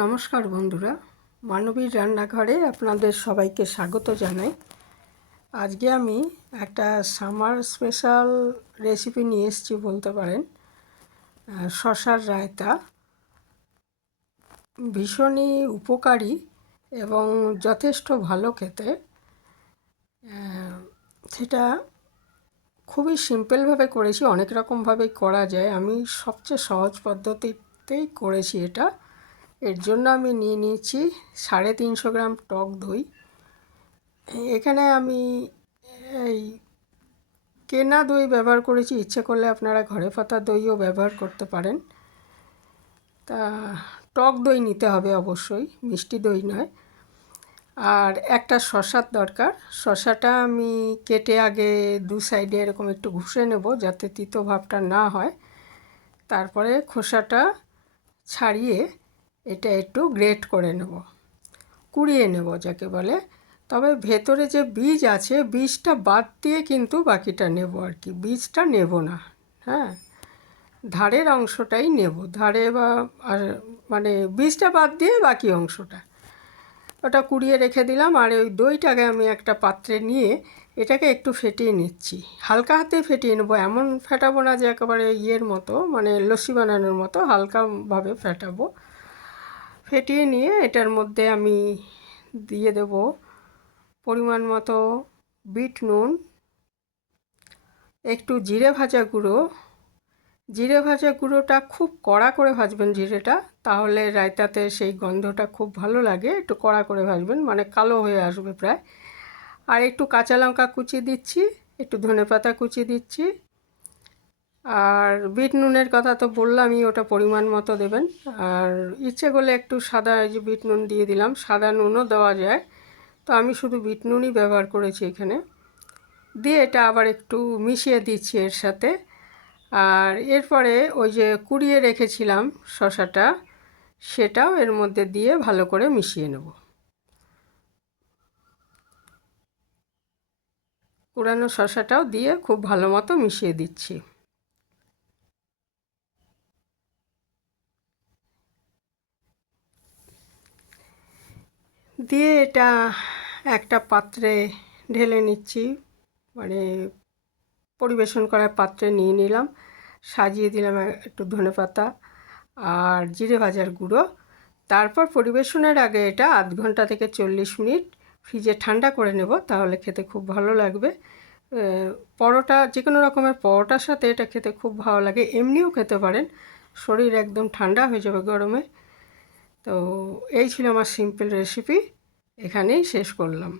নমস্কার বন্ধুরা, মানবীর রান্নাঘরে আপনাদের সবাইকে স্বাগত জানাই। আজকে আমি একটা সামার স্পেশাল রেসিপি নিয়ে এসেছি বলতে পারেন। শসার রায়তা ভীষণই উপকারী এবং যথেষ্ট ভালো খেতে। সেটা খুবই সিম্পলভাবে করেছি, অনেক রকমভাবেই করা যায়। আমি সবচেয়ে সহজ পদ্ধতিতেই করেছি এটা। এর জন্য আমি নিয়ে নিয়েছি 350 গ্রাম টক দই। এখানে আমি এই কেনা দই ব্যবহার করেছি, ইচ্ছে করলে আপনারা ঘরে পাতা দইও ব্যবহার করতে পারেন। তা টক দই নিতে হবে অবশ্যই, মিষ্টি দই নয়। আর একটা শসার দরকার। শসাটা আমি কেটে আগে দু সাইডে এরকম একটু ঘষে নেব যাতে তিতো ভাবটা না হয়। তারপরে খোসাটা ছাড়িয়ে এটা একটু গ্রেট করে নেব, কুড়িয়ে নেব যাকে বলে। তবে ভেতরে যে বীজ আছে বীজটা বাদ দিয়ে কিন্তু বাকিটা নেব আর কি, বীজটা নেব না। হ্যাঁ, ধারের অংশটাই নেব, ধারে বা আর মানে বীজটা বাদ দিয়ে বাকি অংশটা ওটা কুড়িয়ে রেখে দিলাম। আর ওই দইটাকে আমি একটা পাত্রে নিয়ে এটাকে একটু ফেটিয়ে নিচ্ছি, হালকা হাতে ফেটিয়ে নেবো। এমন ফেটাবো না যে একেবারে ইয়ের মতো, মানে লস্যি বানানোর মতো, হালকাভাবে ফেটাবো। ফেটিয়ে নিয়ে এটার মধ্যে আমি দিয়ে দেব পরিমাণ মতো বিট নুন, একটু জিরে ভাজা গুঁড়ো। জিরে ভাজা গুঁড়োটা খুব কড়া করে ভাজবেন জিরেটা, তাহলে রায়তাতে সেই গন্ধটা খুব ভালো লাগে। একটু কড়া করে ভাজবেন, মানে কালো হয়ে আসবে প্রায়। আর একটু কাঁচা লঙ্কা কুচি দিচ্ছি, একটু ধনেপাতা কুচি দিচ্ছি। আর বিট নুনের কথা তো বললামই, ওটা পরিমাণ মতো দেবেন। আর ইচ্ছে করলে একটু সাদা, এই যে বিট নুন দিয়ে দিলাম, সাদা নুনও দেওয়া যায়। তো আমি শুধু বিট নুনই ব্যবহার করেছি এখানে। দিয়ে এটা আবার একটু মিশিয়ে দিচ্ছি এর সাথে। আর এরপরে ওই যে কুড়িয়ে রেখেছিলাম শসাটা, সেটাও এর মধ্যে দিয়ে ভালো করে মিশিয়ে নেব। কুড়ানো শসাটাও দিয়ে খুব ভালো মতো মিশিয়ে দিচ্ছি। দিয়ে এটা একটা পাত্রে ঢেলে নিচ্ছি, মানে পরিবেশন করার পাত্রে নিয়ে নিলাম। সাজিয়ে দিলাম একটু ধনেপাতা আর জিরে ভাজার গুঁড়ো। তারপর পরিবেশনের আগে এটা আধ ঘন্টা থেকে 40 মিনিট ফ্রিজে ঠান্ডা করে নেব, তাহলে খেতে খুব ভালো লাগবে। পরোটা, যে কোনো রকমের পরোটার সাথে এটা খেতে খুব ভালো লাগে। এমনিও খেতে পারেন, শরীর একদম ঠান্ডা হয়ে যাবে গরমে। তো এই ছিল আমার সিম্পল রেসিপি, এখানেই শেষ করলাম।